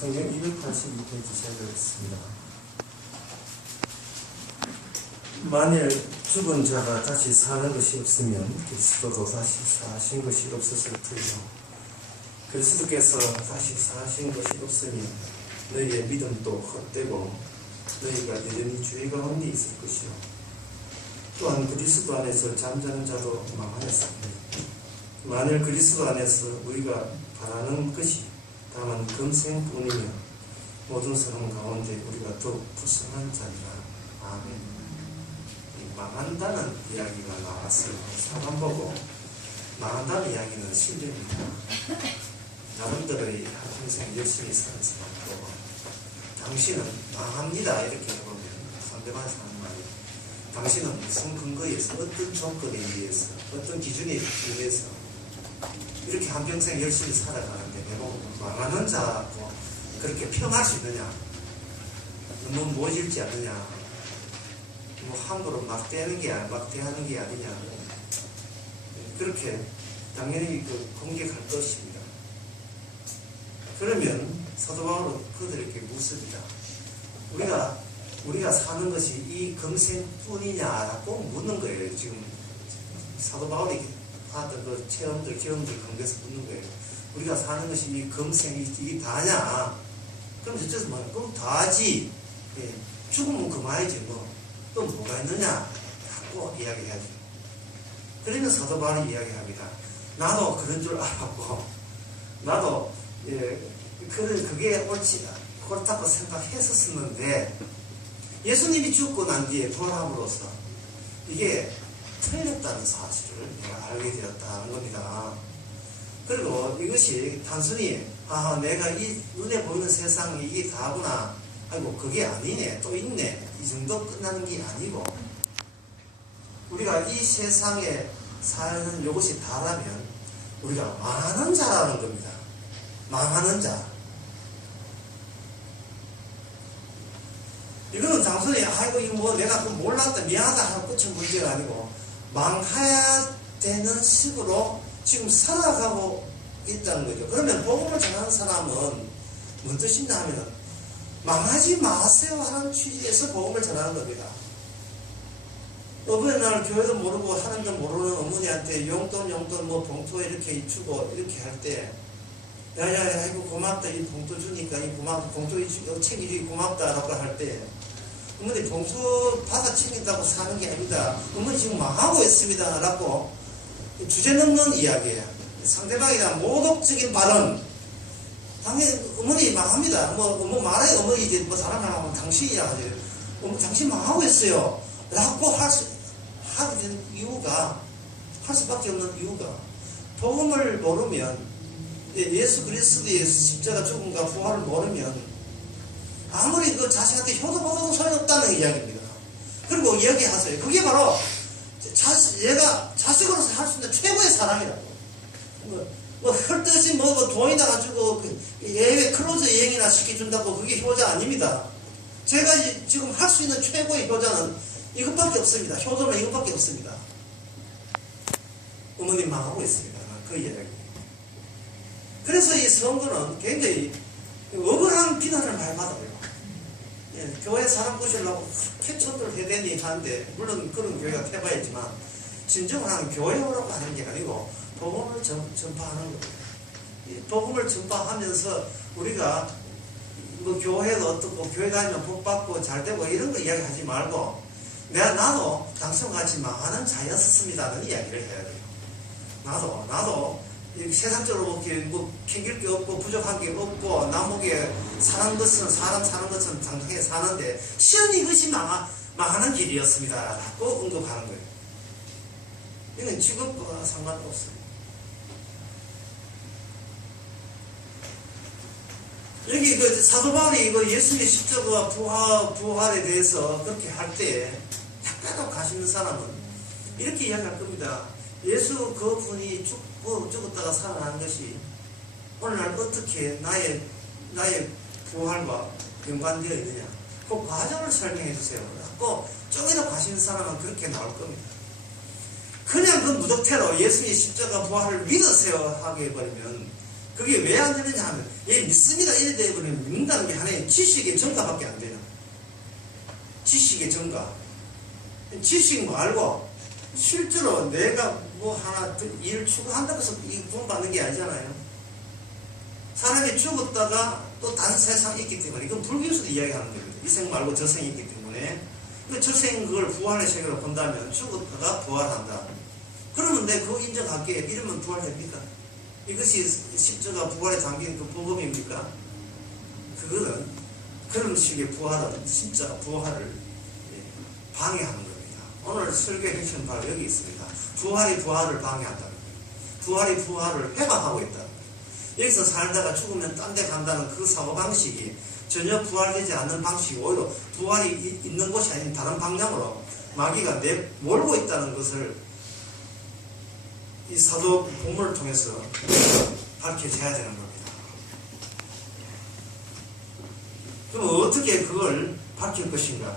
성경 282페이지 시작하겠습니다. 만일 죽은 자가 다시 사는 것이 없으면 그리스도도 다시 사신 것이 없었을 터이요. 그리스도께서 다시 사신 것이 없으면 너희의 믿음도 헛되고 너희가 여전히 죄 가운데 있을 것이요. 또한 그리스도 안에서 잠자는 자도 망하였습니다. 만일 그리스도 안에서 우리가 바라는 것이 다만 금생뿐이면 모든 사람 가운데 우리가 더욱 불쌍한 자니라. 아멘. 망한다는 이야기가 나왔어요. 사람 보고 망한다는 이야기는 신뢰입니다. 나름대로의 한평생 열심히 사는 사람도 당신은 망합니다 이렇게 해보면 상대방이 사는 말이 당신은 무슨 근거에서 어떤 조건에 의해서 어떤 기준에 의해서 이렇게 한평생 열심히 살아가는데 내가 망하는 자고 그렇게 평할 수 있느냐, 너무 모질지 않느냐, 뭐 함부로 막대하는 게 아니냐, 그렇게 당연히 공격할 것입니다. 그러면 사도 바울은 그들에게 묻습니다. 우리가 사는 것이 이 금생뿐이냐라고 묻는 거예요. 지금 사도 바울이 하던 그 체험들, 경험들 근거에서 묻는 거예요. 우리가 사는 것이 이 금생이 이게 다냐? 그럼 저쪽에서 뭐, 그럼 다지. 예, 죽으면 그만이지 뭐. 또 뭐가 있느냐? 라고 이야기해야죠. 그러면 사도 바울이 이야기합니다. 나도 그런 줄 알았고, 나도, 그게 옳다고 생각했었는데, 예수님이 죽고 난 뒤에 부활함으로써 이게 틀렸다는 사실을 내가 알게 되었다는 겁니다. 그리고 이것이 단순히, 내가 이 눈에 보이는 세상이 이게 다구나. 아이고, 그게 아니네. 또 있네. 이 정도 끝나는 게 아니고, 우리가 이 세상에 사는 이것이 다라면, 우리가 망하는 자라는 겁니다. 망하는 자. 이거는 단순히, 아이고, 이거 뭐 내가 몰랐다, 미안하다 하는 끝은 문제가 아니고, 망해야 되는 식으로 지금 살아가고 있다는 거죠. 그러면 복음을 전하는 사람은 뭔 뜻이냐 하면, 망하지 마세요 하는 취지에서 복음을 전하는 겁니다. 어느 날 교회도 모르고 하나님도 모르는 어머니한테 용돈 뭐 봉투 이렇게 주고 이렇게 할 때, 야야야 이거 고맙다, 이 봉투 주니까 이 고맙다, 봉투 챙겨주기 고맙다라고 할 때, 어머니 봉투 받아 챙긴다고 사는 게 아닙니다. 어머니 지금 망하고 있습니다 라고 주제넘는 이야기예요. 상대방에 대한 모독적인 발언, 당연히 어머니 망합니다. 뭐 말해요. 어머니 이제 뭐 사람 하면 당신이야 하지. 당신 망하고 있어요. 라고 하게 된 이유가, 할 수밖에 없는 이유가, 복음을 모르면, 예수 그리스도의 십자가 죽음과 부활을 모르면 아무리 그 자식한테 효도받아도 소용없다는 이야기입니다. 그리고 이야기하세요. 그게 바로 얘가 자식으로서 할 수 있는 최고의 사랑이라고. 헐뜻이 돈이나 가지고 예외 크루즈 여행이나 시켜준다고 그게 효자 아닙니다. 제가 지금 할 수 있는 최고의 효자는 이것밖에 없습니다. 효도는 이것밖에 없습니다. 어머님 망하고 있습니다. 그 이야기. 그래서 이 성도는 굉장히 억울한 비난을 많이 받아요. 교회 사람 꼬시려고 그렇게 천도를 해대니 하는데, 물론 그런 교회가 해봐야지만, 진정한 교회 오라고 하는 게 아니고, 복음을 전파하는 겁니다. 복음을 전파하면서 우리가 뭐 교회가 어떻고 교회 다니면 복 받고 잘 되고 이런 거 이야기하지 말고, 나도 당신같이 망하는 자였습니다는 이야기를 해야 돼요. 나도 세상적으로 뭐 캥길 게 없고 부족한 게 없고 나무게 사는 것은 사람 사는 것은 당장에 사는데 시연히 이것이 망하는 길이었습니다 라고 언급하는 거예요. 이건 직업과 상관없어요. 여기 사도 바울이 예수님의 십자가와 부활에 대해서 그렇게 할 때 약간 가시는 사람은 이렇게 이야기할 겁니다. 예수 그분이 죽었다가 살아난 것이 오늘날 어떻게 나의 부활과 연관되어 있느냐, 그 과정을 설명해 주세요. 라고 쪼개서 가시는 사람은 그렇게 나올 겁니다. 그냥 그 무덕태로 예수의 십자가 부활을 믿으세요 하게 해버리면 그게 왜 안 되느냐 하면, 얘 믿습니다. 이래 되어버리면 믿는다는 게 하나의 지식의 증가밖에 안 되는. 지식의 증가. 지식 말고, 실제로 내가 뭐 하나 일을 추구한다고 해서 이 구원받는 게 아니잖아요. 사람이 죽었다가 또 다른 세상이 있기 때문에, 이건 불교에서도 이야기하는 겁니다. 이 생 말고 저 생이 있기 때문에. 저 생 그걸 부활의 세계로 본다면 죽었다가 부활한다. 그러면 내 그거 인정할게. 이러면 부활됩니까? 이것이 십자가 부활에 담긴 그 복음입니까? 그거는 그런 식의 부활은 진짜 부활을 방해하는 겁니다. 오늘 설교의 핵심은 바로 여기 있습니다. 부활이 부활을 방해한다는 거예요. 부활이 부활을 해방하고 있다는 거예요. 여기서 살다가 죽으면 딴 데 간다는 그 사고방식이 전혀 부활되지 않는 방식이 오히려 부활이 있는 곳이 아닌 다른 방향으로 마귀가 몰고 있다는 것을 이 사도 본문을 통해서 밝혀져야 되는 겁니다. 그럼 어떻게 그걸 밝힐 것인가?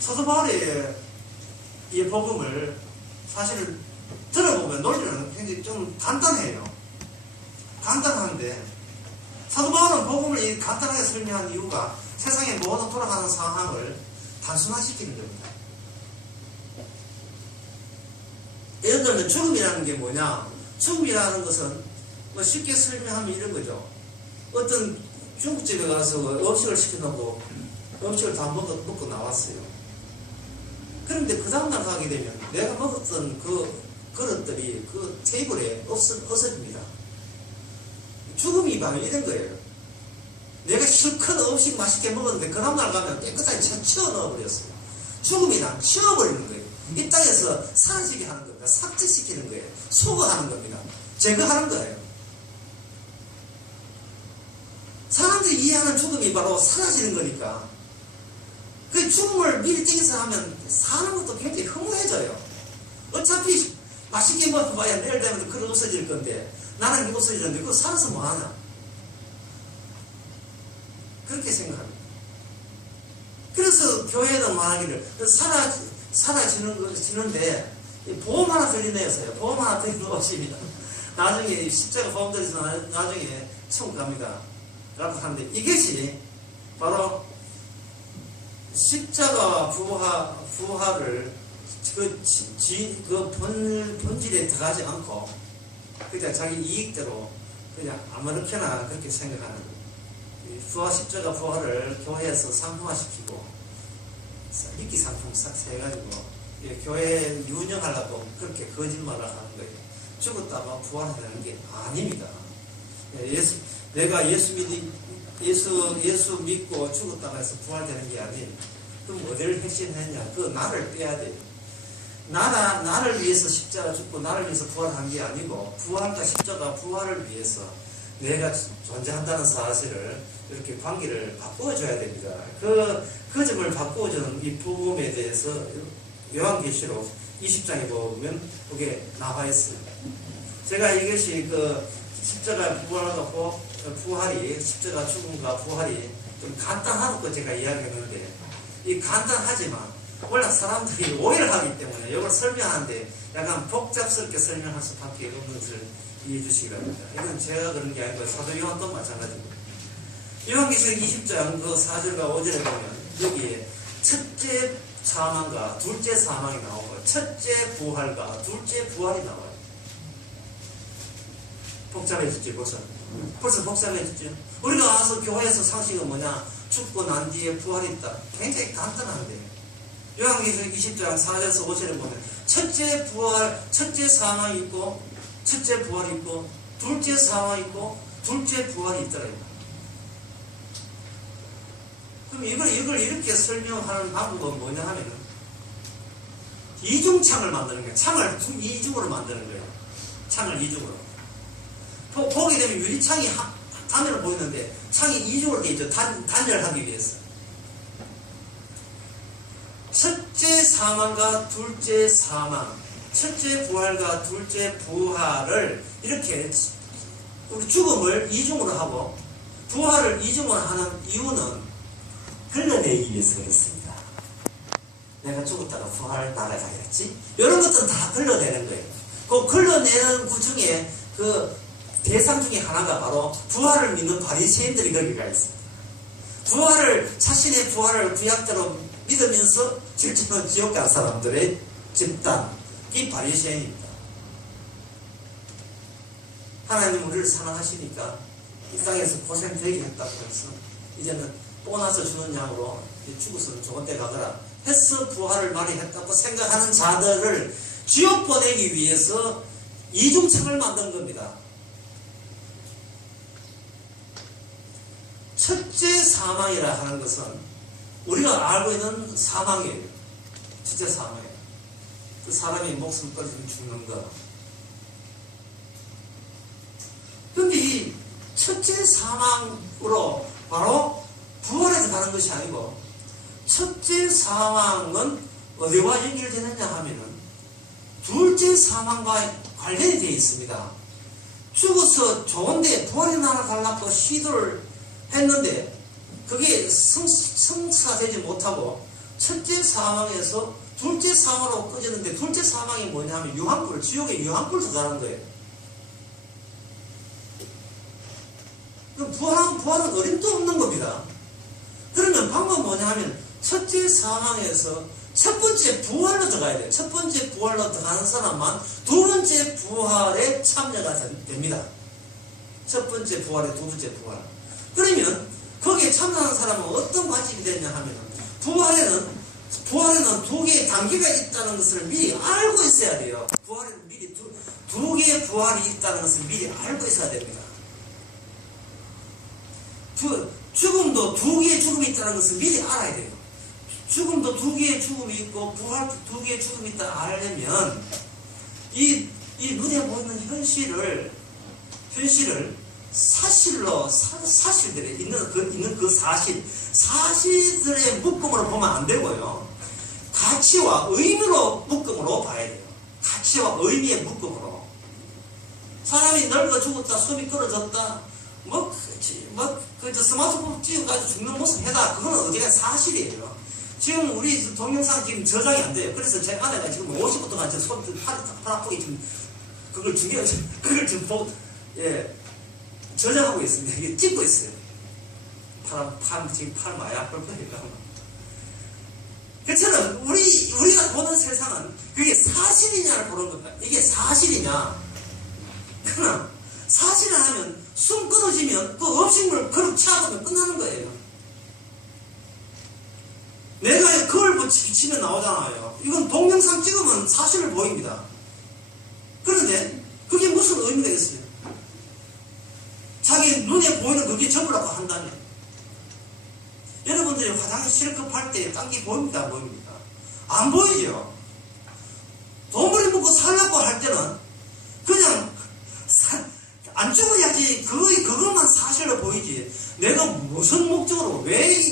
사도 바울의 이 복음을 사실 들어보면 논리는 굉장히 좀 간단해요. 간단한데 사도 바울은 복음을 간단하게 설명한 이유가 세상의 모든 돌아가는 상황을 단순화시키는 겁니다. 예를 들면 죽음이라는 게 뭐냐? 죽음이라는 것은 뭐 쉽게 설명하면 이런 거죠. 어떤 중국집에 가서 음식을 시켜놓고 음식을 다 먹고 나왔어요. 그런데 그 다음날 가게 되면 내가 먹었던 그 그릇들이 그 테이블에 없어집니다. 죽음이 바로 이런 거예요. 내가 실컷 음식 맛있게 먹었는데 그 다음날 가면 깨끗하게 치워 넣어버렸어요. 죽음이 난 치워버리는 거예요. 이 땅에서 사라지게 하는 겁니다. 삭제시키는 거예요. 소거하는 겁니다. 제거하는 거예요. 사람들이 이해하는 죽음이 바로 사라지는 거니까 그 죽음을 미리 땡겨서 하면 사는 것도 굉장히 허무해져요. 어차피 맛있게 먹어봐야 내일 되면 그래 없어질 건데 나는 이게 없어지는데 그거 살아서 뭐하냐? 그렇게 생각합니다. 그래서 교회는 말하기를 사라지는데 보험 하나 들리네요서요. 보험 하나 들리놓으십니다. 나중에 십자가 보험 들여서 나중에 천국 갑니다. 라고 하는데 이것이 바로 십자가 부활을 본질에 들어가지 않고 그냥 자기 이익대로 그냥 아무렇게나 그렇게 생각하는 십자가 부활을 교회에서 상품화시키고 미끼 상품 싹 해가지고 교회 운영하려고 그렇게 거짓말을 하는 거예요. 죽었다가 부활하는 게 아닙니다. 내가 예수 믿고 죽었다가 해서 부활되는 게 아니에요. 그럼 어디를 핵심했냐? 그 나를 빼야 돼요. 나를 위해서 십자가 죽고 나를 위해서 부활한 게 아니고 부활과 십자가 부활을 위해서 내가 존재한다는 사실을 이렇게 관계를 바꾸어줘야 됩니다. 그 점을 바꾸어주는 이 복음에 대해서 요한계시록 20장에 보면 그게 나와 있어요. 제가 이것이 그 십자가 부활이 십자가 죽음과 부활이 좀 간단하고 제가 이야기했는데 이 간단하지만 원래 사람들이 오해를 하기 때문에 이걸 설명하는데 약간 복잡스럽게 설명할 수밖에 없는 것을 이해해 주시기 바랍니다. 이건 제가 그런 게 아니고 사도 요한도 마찬가지고 요한계시록 20장 그 4절과 5절에 보면 여기에 첫째 사망과 둘째 사망이 나오고 첫째 부활과 둘째 부활이 나와요. 복잡해졌지 벌써 복잡해졌죠. 우리가 와서 교회에서 상식은 뭐냐? 죽고 난 뒤에 부활이 있다. 굉장히 간단한데 요한계시록 20장 4절에서 5절에 보면 첫째 부활, 첫째 사망이 있고 첫째 부활이 있고 둘째 사망이 있고 둘째 부활이 있더래요. 그럼 이걸 이렇게 설명하는 방법은 뭐냐 하면은 이중창을 만드는 거예요. 창을 이중으로 만드는 거예요. 창을 이중으로. 보게 되면 유리창이 단열을 보이는데 창이 이중으로 되어 있죠. 단열하기 위해서. 첫째 사망과 둘째 사망, 첫째 부활과 둘째 부활을 이렇게 우리 죽음을 이중으로 하고 부활을 이중으로 하는 이유는 흘러내기 위해서 그렇습니다. 내가 죽었다가 부활 나가야겠지? 이런 것들은 다 흘러내는 거예요. 그 흘러내는 그 중에 그 대상 중에 하나가 바로 부활을 믿는 바리새인들이 거기 가 있습니다. 자신의 부활을 구약대로 믿으면서 실제로 지옥 간 사람들의 집단이 바리새인입니다. 하나님 우리를 사랑하시니까 이 땅에서 고생되게 했다고 해서 이제는 보너스 주는 양으로 죽어서는 좋은 데 가거라 해서 부활을 많이 했다고 생각하는 자들을 지옥 보내기 위해서 이중창을 만든 겁니다. 첫째 사망이라 하는 것은 우리가 알고 있는 사망이에요. 첫째 사망이에요. 그 사람이 목숨 끊기면 죽는 거. 그런데 이 첫째 사망으로 바로 부활해서 가는 것이 아니고 첫째 사망은 어디와 연결되느냐 하면은 둘째 사망과 관련이 되어 있습니다. 죽어서 좋은데 부활의 나라 가려고 시도를 했는데 그게 성사가 되지 못하고 첫째 사망에서 둘째 사망으로 꺼졌는데 둘째 사망이 뭐냐면 유황불, 지옥에 유황불 들어가는 거예요. 그럼 부활은 어림도 없는 겁니다. 그러면 방법은 뭐냐 하면 첫째 사망에서 첫 번째 부활로 들어가야 돼요. 첫 번째 부활로 들어가는 사람만 두 번째 부활에 참여가 됩니다. 첫 번째 부활에 두 번째 부활. 그러면 거기에 참여하는 사람은 어떤 관점이 되냐 하면 부활에는 두 개의 단계가 있다는 것을 미리 알고 있어야 돼요. 부활에는 미리 두 개의 부활이 있다는 것을 미리 알고 있어야 됩니다. 죽음도 두 개의 죽음이 있다는 것을 미리 알아야 돼요. 죽음도 두 개의 죽음이 있고 부활도 두 개의 죽음이 있다 알려면 이 눈에 보이는 현실을 사실들에 있는 그 사실들의 묶음으로 보면 안 되고요. 가치와 의미로 묶음으로 봐야 돼요. 가치와 의미의 묶음으로. 사람이 늙어 죽었다, 숨이 끊어졌다, 스마트폰 찍어가지고 죽는 모습 해다. 그건 어디가 사실이에요. 지금 우리 동영상 지금 저장이 안 돼요. 그래서 제 아내가 지금 50분 동안 팔 아프게 지금 그걸 지금 저장하고 있습니다. 이게 찍고 있어요. 지금 팔 많이 아플 거니까. 그처럼 우리가 보는 세상은 그게 사실이냐를 보는 겁니다. 이게 사실이냐. 그러나 사실을 하면 숨 끊어지면 그 음식물 그릇 차가면 끝나는 거예요. 내가 그걸 치면 나오잖아요. 이건 동영상 찍으면 사실을 보입니다. 그런데 그게 무슨 의미가 있어요? 자기 눈에 보이는 그게 전부라고 한다면 여러분들이 화장실 급할 때 딴 게 보입니다, 안 보입니까? 안 보이죠. 돈벌이 먹고 살라고 할 때는 그냥 안 죽어야지 그것만 사실로 보이지. 내가 무슨 목적으로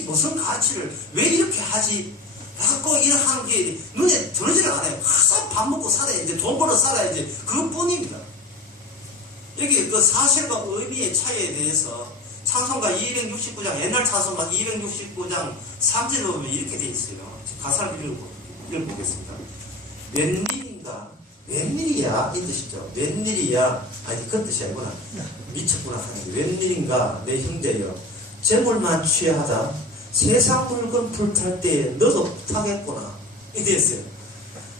무슨 가치를 왜 이렇게 하지? 갖고 일하는 게 눈에 들어지를 않아요. 항상 밥 먹고 살아야지, 돈 벌어 살아야지. 그것뿐입니다. 여기 그 사실과 의미의 차이에 대해서 찬송가 269장, 옛날 찬송가 269장 3절에 보면 이렇게 돼 있어요. 가사를 읽어보겠습니다. 웬일이야? 이 뜻이죠. 웬일이야? 아니, 그 뜻이 아니구나. 미쳤구나 하는 게. 웬일인가? 내 형제여. 재물만 취하다. 세상 물건 불탈 때에 너도 타겠구나. 이게 있어요.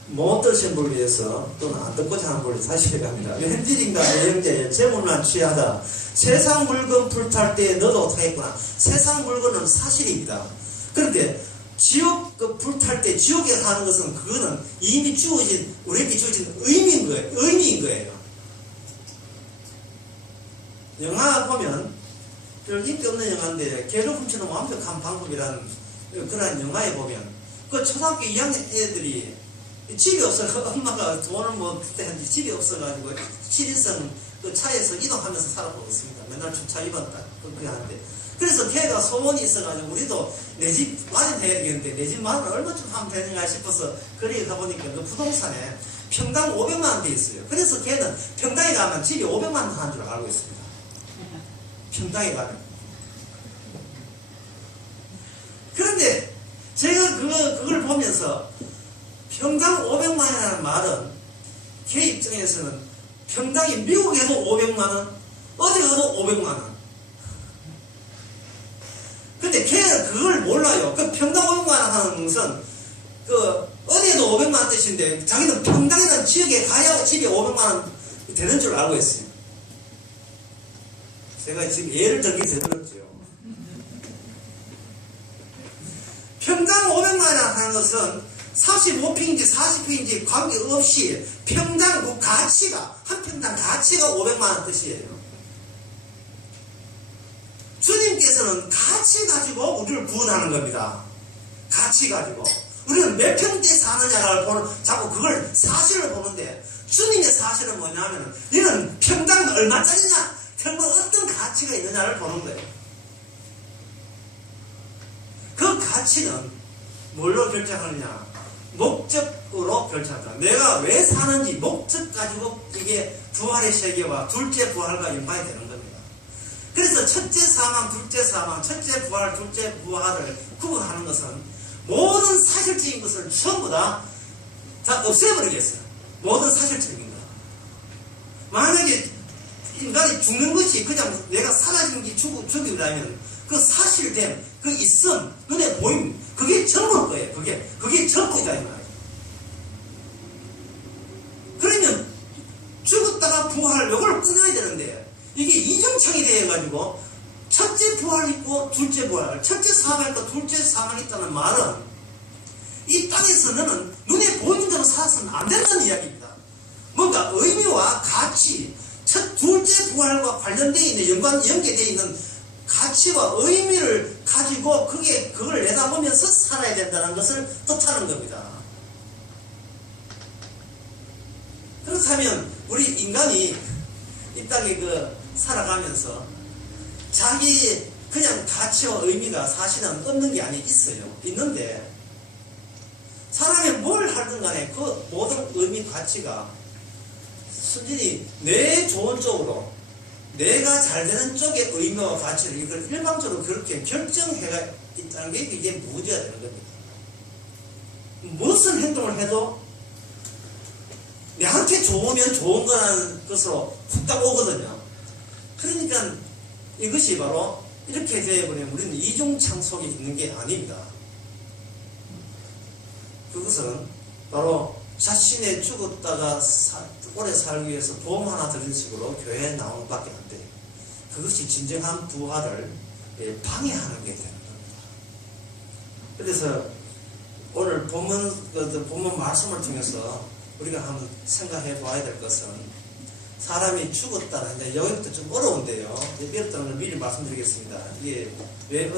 못 드신 분을 위해서 또는 안 듣고자 하는 분을 다시 얘기합니다. 웬일인가 내 형제여. 재물만 취하다. 세상 물건 불탈 때에 너도 타겠구나. 세상 물건은 사실입니다. 그런데 지옥 불탈 때 지옥에 사는 것은 그거는 이미 우리에게 주어진 의미인 거예요. 영화 보면 별 인기 없는 영화인데 개로 훔치는 완벽한 방법이라는 그런 영화에 보면 그 초등학교 2학년 애들이 집이 없어서 엄마가 돈을 그때 집이 없어가지고 7인승 그 차에서 이동하면서 살아보고 있습니다. 맨날 주차 입었다 그렇게 하는데 그래서 걔가 소원이 있어가지고 우리도 내 집 마련해야 되겠는데 내 집 마련 얼마쯤 하면 되는가 싶어서 거리에 가보니까 그 부동산에 평당 500만 원 돼 있어요. 그래서 걔는 평당에 가면 집이 500만 원 하는 줄 알고 있습니다. 평당에 가면. 그런데 제가 그걸 보면서 평당 500만 원이라는 말은 걔 입장에서는 평당이 미국에도 500만 원, 어디 가도 500만 원. 근데 걔는 그걸 몰라요. 그 평당 500만 원 하는 것은 그 어디에도 500만 원 뜻인데 자기는 평당이라는 지역에 가야 집에 500만 원 되는 줄 알고 있어요. 제가 지금 예를 들기 들었죠. 평당 500만 원 하는 것은 35평인지 40평인지 관계없이 평당 그 가치가, 한 평당 가치가 500만 원 뜻이에요. 주님께서는 가치 가지고 우리를 구원하는 겁니다. 가치 가지고. 우리는 몇 평대 사느냐를 보는, 자꾸 그걸 사실을 보는데, 주님의 사실은 뭐냐면, 너는 평당 얼마짜리냐? 정말 어떤 가치가 있느냐를 보는 거예요. 그 가치는 뭘로 결정하느냐? 목적으로 결정한다. 내가 왜 사는지 목적 가지고 이게 부활의 세계와 둘째 부활과 연관이 되는 겁니다. 그래서 첫째 사망, 둘째 사망, 첫째 부활, 둘째 부활을 구분하는 것은 모든 사실적인 것을 전부 다 없애버리겠어요. 모든 사실적인 것. 만약에 인간이 죽는 것이 그냥 내가 사라진 게 죽인다면 그 사실됨, 그 있음, 눈에 보임, 그게 전부일 거예요. 그게 전부이다, 이 말이에요. 그러면 죽었다가 부활, 요걸 끊어야 되는데, 이게 이중창이 되어가지고, 첫째 부활 있고, 둘째 부활, 첫째 사망 있고, 둘째 사망 있다는 말은, 이 땅에서 너는 눈에 보이는 대로 살아서는 안 된다는 이야기입니다. 뭔가 의미와 가치, 둘째 부활과 관련되어 있는, 연계되어 있는 가치와 의미를 가지고 그걸 내다보면서 살아야 된다는 것을 뜻하는 겁니다. 그렇다면 우리 인간이 이 땅에 살아가면서 자기 그냥 가치와 의미가 사실은 없는 게 아니 있어요. 있는데 사람이 뭘 하든 간에 그 모든 의미 가치가 순전히 내 좋은 쪽으로 내가 잘 되는 쪽의 의미와 가치를 이걸 일방적으로 그렇게 결정해가 있다는 게 이게 문제가 되는 겁니다. 무슨 행동을 해도 내한테 좋으면 좋은 거라는 것으로 훅딱 오거든요. 그러니까 이것이 바로 이렇게 되어버리면 우리는 이중창 속에 있는 게 아닙니다. 그것은 바로 자신의 죽었다가 오래 살기 위해서 보험 하나 드리는 식으로 교회에 나오는 것밖에 안 돼요. 그것이 진정한 부활을 방해하는 게 되는 겁니다. 그래서 오늘 본문 말씀을 통해서 우리가 한번 생각해 봐야 될 것은 사람이 죽었다는데 여기부터 좀 어려운데요. 어렵다는 걸 미리 말씀드리겠습니다. 이게 왜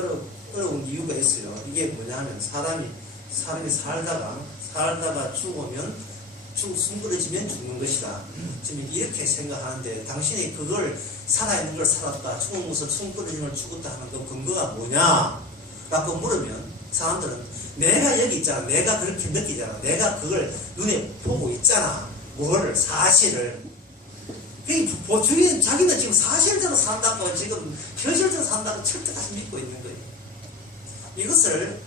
어려운 이유가 있어요. 이게 뭐냐면 사람이 살다가 죽으면 숨부러지면 죽는 것이다. 지금 이렇게 생각하는데 당신이 그걸 살아있는 걸 살았다, 죽은 것을 숨부러지면 죽었다 하는 그 근거가 뭐냐? 라고 물으면 사람들은 내가 여기 있잖아. 내가 그렇게 느끼잖아. 내가 그걸 눈에 보고 있잖아. 뭐를? 사실을. 자기는 지금 사실대로 산다고 지금 현실대로 산다고 철저하게 믿고 있는 거예요. 이것을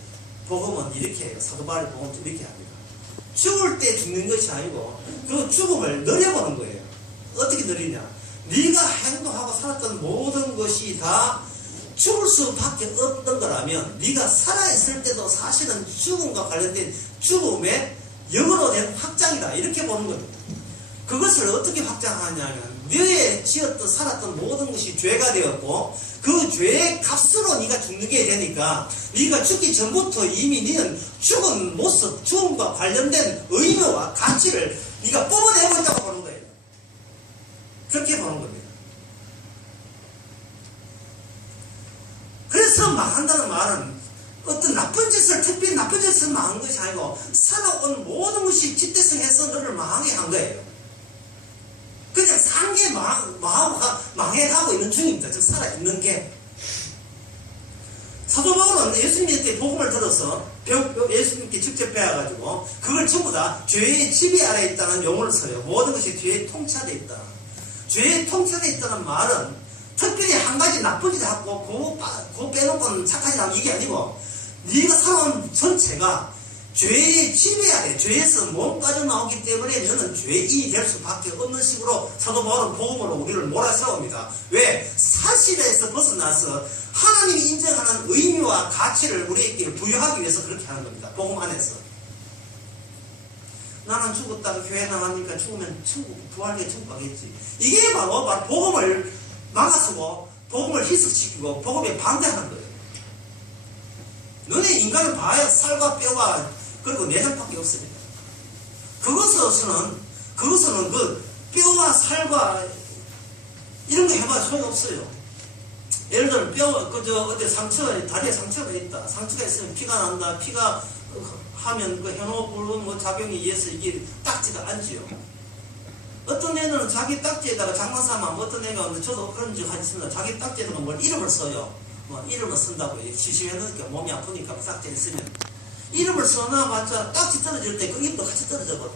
복음은 이렇게 해요. 사도 바울의 복음은 이렇게 합니다. 죽을 때 죽는 것이 아니고 그 죽음을 느려보는 거예요. 어떻게 느리냐? 네가 행동하고 살았던 모든 것이 다 죽을 수밖에 없던 거라면 네가 살아있을 때도 사실은 죽음과 관련된 죽음의 영으로 된 확장이다. 이렇게 보는 겁니다. 그것을 어떻게 확장하냐면 너의 지었던 살았던 모든 것이 죄가 되었고 그 죄의 값으로 네가 죽는 게 되니까 네가 죽기 전부터 이미 너는 죽은 모습, 죽음과 관련된 의미와 가치를 네가 뽑아내고 있다고 보는 거예요. 그렇게 보는 겁니다. 그래서 망한다는 말은 어떤 나쁜 짓을, 특별히 나쁜 짓을 망한 것이 아니고 살아온 모든 것이 집대성해서 너를 망하게 한 거예요. 그냥 산 게 망해가고 있는 중입니다. 즉 살아있는 게. 사도 바울은 예수님한테 복음을 들어서 예수님께 직접 배워가지고 그걸 전부 다 죄의 지배 아래 있다는 용어를 써요. 모든 것이 죄의 통찰에 있다. 죄의 통찰에 있다는 말은 특별히 한 가지 나쁜 짓을 하고 그거 빼놓고는 착하지 않고 이게 아니고 네가 살아온 전체가 죄에 지배해야 돼. 죄에서 몸 빠져나오기 때문에 너는 죄인이 될 수밖에 없는 식으로 사도 바울은 복음으로 우리를 몰아세웁니다. 왜? 사실에서 벗어나서 하나님이 인정하는 의미와 가치를 우리에게 부여하기 위해서 그렇게 하는 겁니다. 복음 안에서. 나는 죽었다가 교회 나가니까 죽으면 천국, 부활계 천국 가겠지. 이게 바로 복음을 막아서고 복음을 희석시키고 복음에 반대하는 거예요. 너네 인간을 봐야 살과 뼈와 그리고 내장밖에 없습니다. 그것으로서는 그 뼈와 살과 이런 거 해봐야 소용없어요. 예를 들어 어디 다리에 상처가 있다. 상처가 있으면 피가 난다. 피가 하면 그 현호불운 작용에 의해서 이게 딱지가 앉지요. 어떤 애는 자기 딱지에다가 장난삼아 어떤 애가 저도 그런 적 있습니다. 자기 딱지에다가 뭘 이름을 써요. 이름을 쓴다고 시시해놓으니까 몸이 아프니까 딱지에 쓰면 이름을 써놔봤자 딱지 떨어질 때 그 입도 같이 떨어져버려.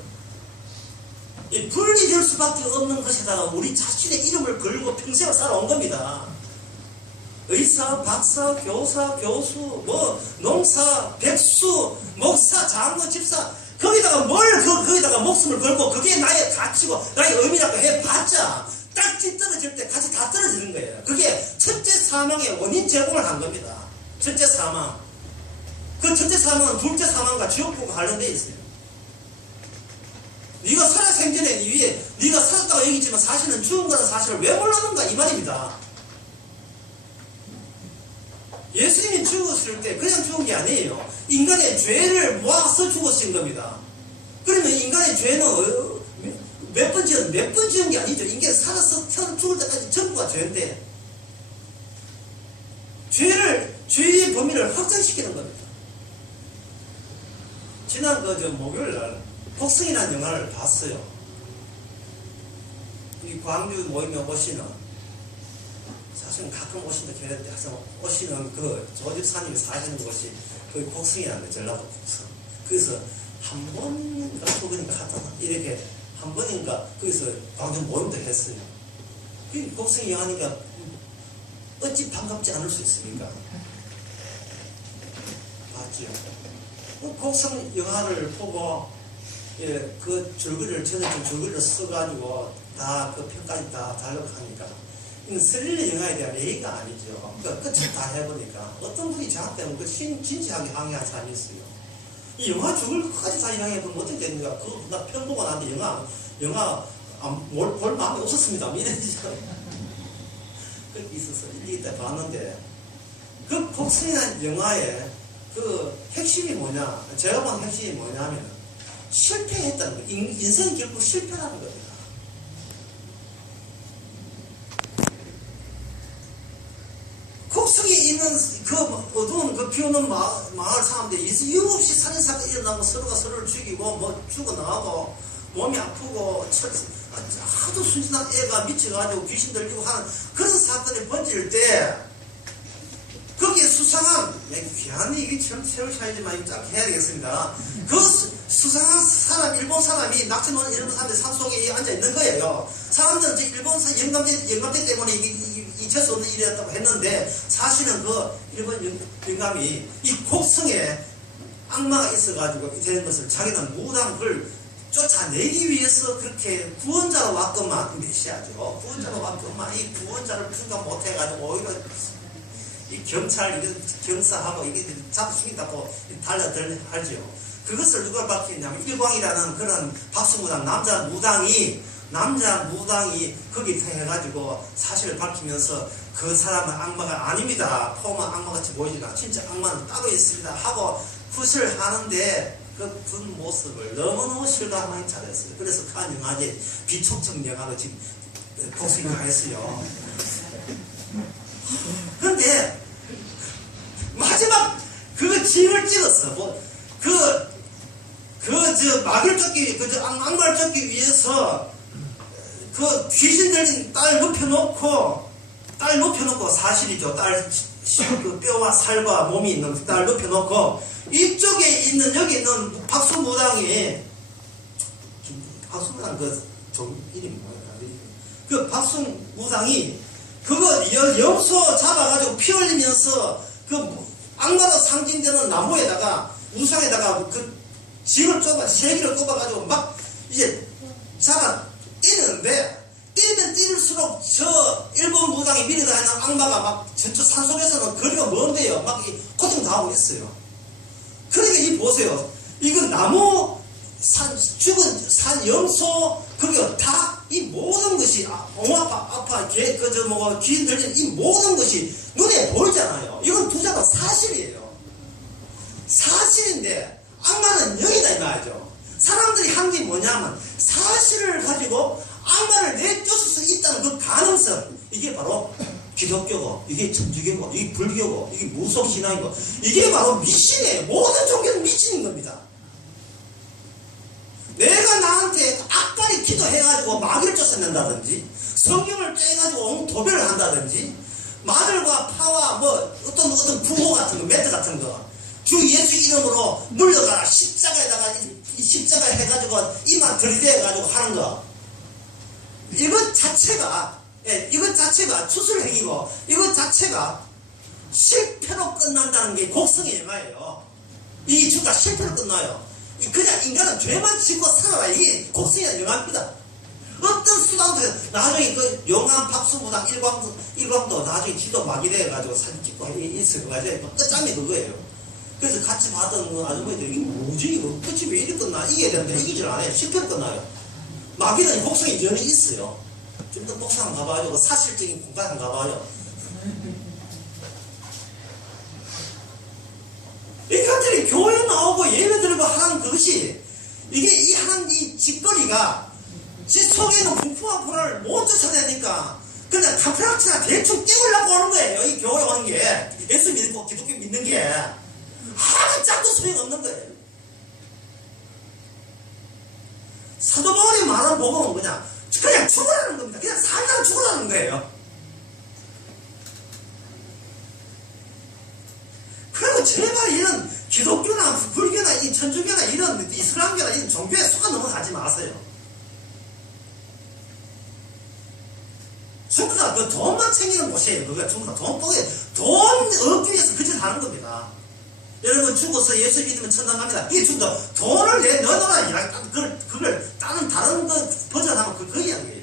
분리될 수밖에 없는 것에다가 우리 자신의 이름을 걸고 평생을 살아온 겁니다. 의사, 박사, 교사, 교수, 농사, 백수, 목사, 장로, 집사 거기다가 거기다가 목숨을 걸고 그게 나의 가치고 나의 의미라고 해봤자 딱지 떨어질 때 같이 다 떨어지는 거예요. 그게 첫째 사망의 원인 제공을 한 겁니다. 첫째 사망. 그 첫째 사망은 둘째 사망과 지옥불과 관련되어 있어요. 네가 살아생전에 위에 네가 살았다고 얘기했지만 사실은 죽은 거라는 사실을 왜 몰랐는가 이 말입니다. 예수님이 죽었을 때 그냥 죽은 게 아니에요. 인간의 죄를 모아서 죽으신 겁니다. 그러면 인간의 죄는 몇 번 지은 게 아니죠. 인간이 살아서 죽을 때까지 전부가 죄인데 죄의 범위를 확장시키는 겁니다. 지난 목요일날 복승이라는 영화를 봤어요. 이 광주 모임에 오시는 사실은 가끔 오신다 그랬는데 항상 오시는 그 조집사님이 사시는 곳이 거기 곡성이라는 거예요. 전라도 곡성. 그래서 한 번인가 두 번인가 하잖아. 이렇게 한 번인가 거기서 광주 모임도 했어요. 곡성이 하니까 어찌 반갑지 않을 수 있습니까? 맞죠? 곡성 영화를 보고 그 줄거리를 전체적인 줄거리를 써가지고 다 그 편까지 다 달력하니까 이건 스릴러 영화에 대한 예의가 아니죠. 그러니까 끝을 다 해보니까 어떤 분이 저한테는 그 진지하게 항의한 사람이 있어요. 이 영화 죽을 끝까지 다 항의해보면 어떻게 되는가? 나 편 보고 나는데 영화 볼 마음이 없었습니다. 이래지죠. 그렇게 있어서 이때 봤는데 그 복선이라는 영화의 그 핵심이 뭐냐? 제가 본 핵심이 뭐냐면 실패했다는 거예요. 인생이 결국 실패라는 겁니다. 곡성에 있는 그 어두운 그 비오는 마을 사람들이 이유 없이 살인사건이 일어나고 서로가 서로를 죽이고 죽어나가고 몸이 아프고 하도 순진한 애가 미쳐가지고 귀신 들리고 하는 그런 사건이 번질 때 거기에 수상한 귀한 얘기처럼 세월 차이지만 이거 짧게 해야 되겠습니다. 그 수상한 사람, 일본 사람이 낚시노는 일본 사람들 산속에 앉아 있는 거예요. 사람들은 일본 영감대 때문에 잊을 수 없는 일이었다고 했는데 사실은 그 일본 영감이 이 곡성에 악마가 있어가지고 되는 것을 자기는 무당을 쫓아내기 위해서 그렇게 구원자로 왔건만 메시아죠. 구원자로 왔건만 이 구원자를 분간 못해가지고 오히려 이 경사하고 이게 잡고 죽인다고 달려들 하죠. 그것을 누가 밝혔냐면 일광이라는 그런 박수무당 남자 무당이 거기 해가지고 사실을 밝히면서 그 사람은 악마가 아닙니다. 포만 악마같이 보이지가 진짜 악마는 따로 있습니다. 하고 푸시를 하는데 그 모습을 너무너무 실감하게 잘했어요. 그래서 그 영화제 비촉적 영화로 지금 복수영화했어요. 그런데 마지막 그 짐을 찍었어. 막을 쫓기, 악마를 쫓기 위해서 그 귀신 들린 딸 눕혀놓고 사실이죠. 그 뼈와 살과 몸이 있는 딸 눕혀놓고 이쪽에 있는 여기 있는 박수무당이 박수무당 이름이 뭐야? 그 박수무당이 그거 염소 잡아가지고 피 흘리면서 그 악마로 상징되는 나무에다가 우상에다가 그 징을 좁아, 세기를 꼽아가지고 막 이제 잡아 때리는데, 때리면 때릴수록 저 일본 무당이 밀어다 있는 악마가 막 저쪽 산속에서는 거리가 먼데요. 막 고통당하고 있어요. 그러니까 이 보세요. 이거 나무, 죽은 산, 염소, 그리고 다, 이 모든 것이, 아파, 귀 들리는 이 모든 것이 눈에 보이잖아요. 이건 두자가 사실이에요. 사실인데, 악마는 영이다, 이 말이죠. 사람들이 한 게 뭐냐면, 사실을 가지고 악마를 내쫓을 수 있다는 그 가능성, 이게 바로 기독교고, 이게 천주교고, 이게 불교고, 이게 무속신앙이고, 이게 바로 미신이에요. 모든 종교는 미신인 겁니다. 내가 나한테 악발이 기도해가지고 마귀를 쫓아낸다든지, 성경을 떼가지고 도배를 한다든지, 마들과 파와 어떤 구호 같은 거, 멘트 같은 거, 주 예수 이름으로 물러가라, 십자가에다가, 십자가 해가지고, 이만 들이대가지고 하는 거. 이것 자체가 추술행위고, 이것 자체가 실패로 끝난다는 게 곡성의 예마예요. 이 주가 실패로 끝나요. 그냥 인간은 죄만 짓고 살아라. 이게 곡성의 영화입니다. 어떤 수단도, 나중에 그 용암 박수무당 일광도 나중에 지도 막이 돼가지고 사진 찍고 있어가지고 끝장이 그거예요. 그래서 같이 봤던 그 아주머니들, 이게 뭐지, 이거 끝이 왜 이렇게 끝나? 이겨야 되는데 이기질 않아요. 실패로 끝나요. 마귀는 곡성이 전혀 있어요. 좀 더 복사 한번 가봐요. 사실적인 공간 한번 가봐요. 인간들이 교회 나오고 예배 드리고 하는 그것이, 이게 이 짓거리가 지 속에 있는 궁핍한 불을 못 쫓아내니까 그냥 카프락치나 대충 떼우려고 하는 거예요. 이 교회 오는 게, 예수 믿고 기독교 믿는 게 하나도 짝도 소용없는 거예요. 사도 바울이 말한 복음은 그냥 죽으라는 겁니다. 그냥 살다가 죽으라는 거예요. 그리고 제발 이런 기독교나 불교나 이 천주교나 이런 이슬람교나 이런 종교에 속아 넘어가지 마세요. 전부 다 그 돈만 챙기는 곳이에요. 그거 전부 다 돈 얻기 위해서 그 짓 하는 겁니다. 여러분 죽어서 예수 믿으면 천당 갑니다. 이게 전부 다 돈을 내놓으라. 그걸 다른 거 버전하면 그 이야기예요.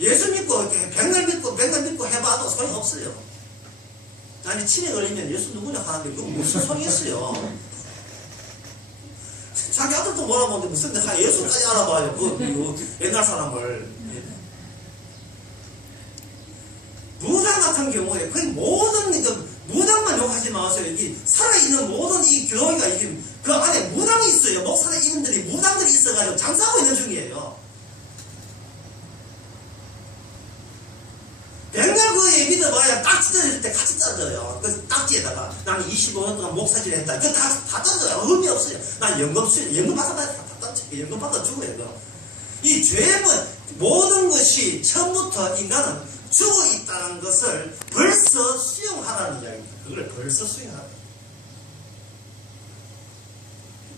예수 믿고 백날 믿고 해봐도 소용없어요. 아니 치매 걸리면 예수 누구냐 하는데 그거 무슨 소용이 있어요. 자기 아들도 몰아보는데 무슨 예수까지 알아봐요. 그 옛날 사람을. 무당 같은 경우에 거의 모든 무당만 욕하지 마세요. 이 살아있는 모든 이 교회가 그 안에 무당이 있어요. 목사의 이름들이 무당들이 있어가지고 장사하고 있는 중이에요. 맨날 그 믿어봐야 딱지 뜯을 때 같이 뜯어요. 그 딱지에다가 나는 25년 동안 목사질 했다. 그거 다 뜯어요. 의미 없어요. 난 연금 받아봐야 다 연금 받아 죽어요. 이 죄는 모든 것이 처음부터 인간은 죽어 있다는 것을 벌써 수용하라는 이야기입니다. 그걸 벌써 수용하라.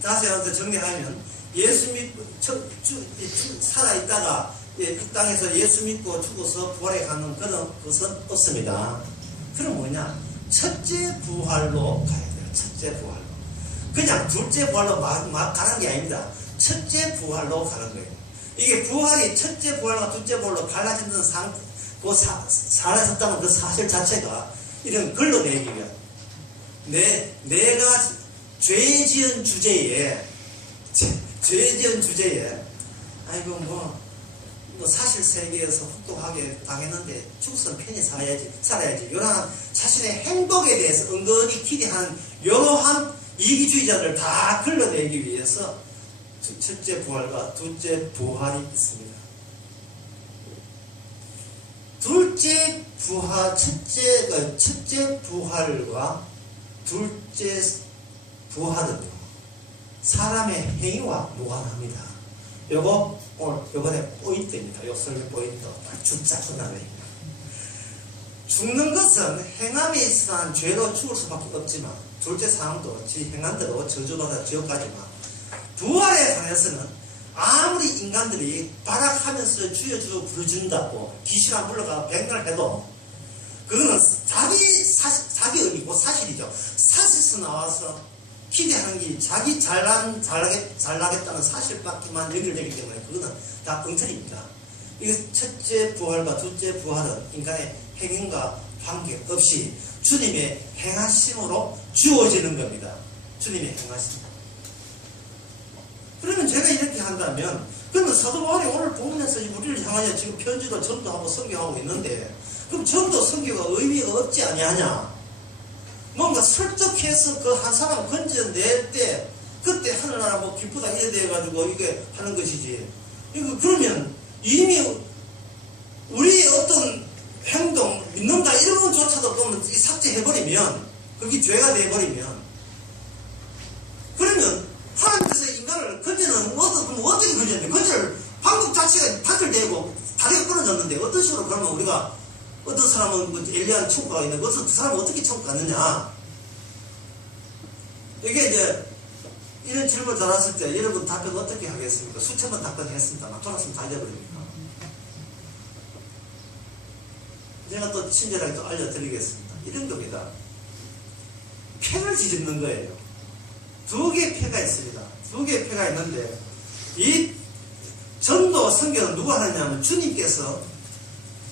다시 한번 정리하면, 예수 믿고 살아있다가 이 땅에서 예수 믿고 죽어서 부활해 가는 그런 것은 없습니다. 그럼 뭐냐? 첫째 부활로 가야 돼요. 첫째 부활로. 그냥 둘째 부활로 막 가는 게 아닙니다. 첫째 부활로 가는 거예요. 이게 부활이 첫째 부활과 둘째 부활로 갈라진다는 살아있었다는 그 사실 자체가 이런 걸러내기 위한, 내가 죄 지은 주제에 아이고 사실 세계에서 혹독하게 당했는데 죽어서 편히 살아야지 이러한 자신의 행복에 대해서 은근히 기대하는 이러한 이기주의자들을 다 걸러내기 위해서 첫째 부활과 둘째 부활이 있습니다. 첫째 부활과 둘째 부활은요, 사람의 행위와 무관합니다. 요번에 포인트입니다. 요 설명 포인트. 죽자 끝나네. 죽는 것은 행함에 있어서 죄로 죽을 수밖에 없지만, 둘째 사람도 지 행한 대로 저주받아 지옥 가지만, 부활에 관해서는 아무리 인간들이 발악하면서 주여 부르준다고 귀신아 불러가 백날 해도 그거는 자기 의미고 사실이죠. 사실에서 나와서 기대하는 게 자기 잘나겠다는 사실밖에만 연결되기 때문에 그거는 다 엉터리입니다. 이거 첫째 부활과 둘째 부활은 인간의 행위과 관계없이 주님의 행하심으로 주어지는 겁니다. 주님의 행하심. 그러면 제가 이렇게 한다면, 그러면 사도 바울이 오늘 본문에서 우리를 향하여 지금 편지도 전도하고 선교하고 있는데, 그럼 전도 선교가 의미가 없지 아니하냐? 뭔가 설득해서 그 한 사람 건져낼 때, 그때 하늘나라 뭐 기쁘다 이래 돼가지고 이게 하는 것이지. 이거 그러면 이미 우리의 어떤 행동, 믿는다 이런 것조차도 보면 삭제해버리면, 그게 죄가 돼버리면, 그러면 하나님께서 인간을 건져는 어떻게 건졌는데, 건질 방법 자체가 파절되고 다리가 끊어졌는데 어떤 식으로 그러면 우리가, 어떤 사람은 뭐 엘리야는 천국 가고 있는데 그 사람은 어떻게 천국 갔느냐? 이게 이제 이런 질문을 받았을 때 여러분 답변 어떻게 하겠습니까? 수천 번 답변했습니다만 돌아서면 다 잊어버립니다. 제가 또 친절하게 또 알려드리겠습니다. 이런 겁니다. 팽을 뒤집는 거예요. 두 개의 패가 있습니다. 두 개의 패가 있는데, 이 전도 선교는 누가 하느냐면 주님께서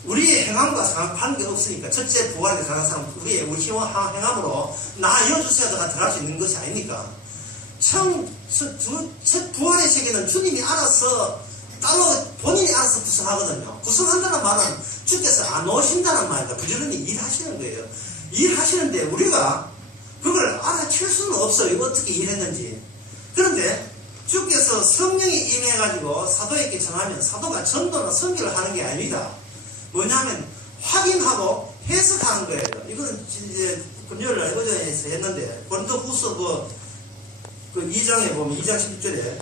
우리의 행함과 관계없으니까, 첫째 부활에 들어간 사람, 우리 행함으로 나 이어주셔야가 들어갈 수 있는 것이 아닙니까? 첫 부활의 세계는 주님이 알아서 따로 본인이 알아서 구성하거든요. 구성한다는 말은 주께서 안 오신다는 말이니까 부지런히 일하시는 거예요. 일하시는데 우리가 그걸 알아챌 수는 없어요. 어떻게 일했는지. 그런데 주께서 성령이 임해가지고 사도에게 전하면 사도가 전도나 선교를 하는 게 아닙니다. 뭐냐면 확인하고 해석하는 거예요. 이거는 이제 금요일날 어제에서 했는데, 고린도후서 그 2장에 보면 2장 11절에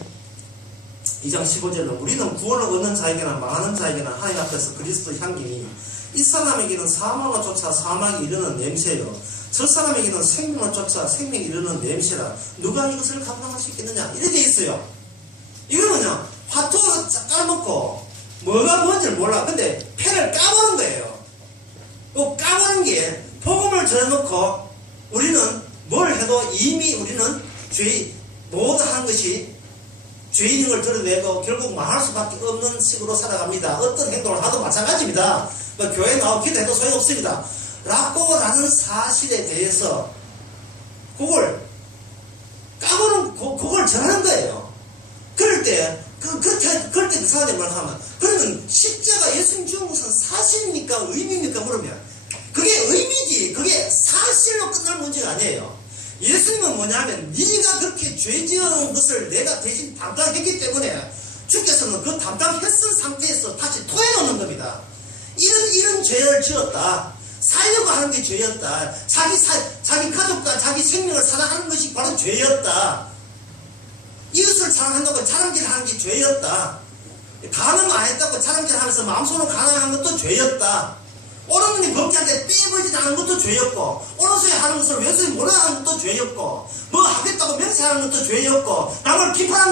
2장 15절에 우리는 구원을 얻는 자에게나 망하는 자에게나 하나님 앞에서 그리스도 향기니 이 사람에게는 사망을 쫓아 사망이 이르는 냄새요, 저 사람에게는 생명을 쫓아 생명이 이르는 냄새라. 누가 이것을 감당할 수 있겠느냐? 이렇게 돼 있어요. 이거는요, 화투를 까먹고 뭐가 뭔지를 몰라. 근데 패를 까보는 거예요. 그 까보는 게, 복음을 전해놓고 우리는 뭘 해도 이미 우리는 모든 하는 것이 죄인인 걸 드러내고 결국 망할 수밖에 없는 식으로 살아갑니다. 어떤 행동을 하도 마찬가지입니다. 뭐 교회 나오고 기도해도 소용없습니다. 라는 사실에 대해서 그걸 까보는, 그걸 전하는 거예요. 그럴 때, 그럴 때 그 사람이 뭐라고 하면, 그러면 십자가 예수님 죽은 것은 사실입니까? 의미입니까? 물으면, 그게 의미지, 그게 사실로 끝날 문제가 아니에요. 예수님은 뭐냐면, 네가 그렇게 죄 지은 것을 내가 대신 담당했기 때문에, 주께서는 그 담당했은 상태에서 다시 토해놓는 겁니다. 이런 죄를 지었다. 살려고 하는 게 죄였다. 자기 가족과 자기 생명을 사랑하는 것이 바로 죄였다. 이웃을 사랑한다고 자랑질하는 게 죄였다. 간음 안 했다고 자랑질하면서 마음속으로 가난한 것도 죄였다. 옳은 놈이 범죄한테 빼버리지 않은 것도 죄였고, 옳은소리 하는 것을 왼손이 몰아가는 것도 죄였고, 뭐 하겠다고 맹세하는 것도 죄였고, 남을 비판하는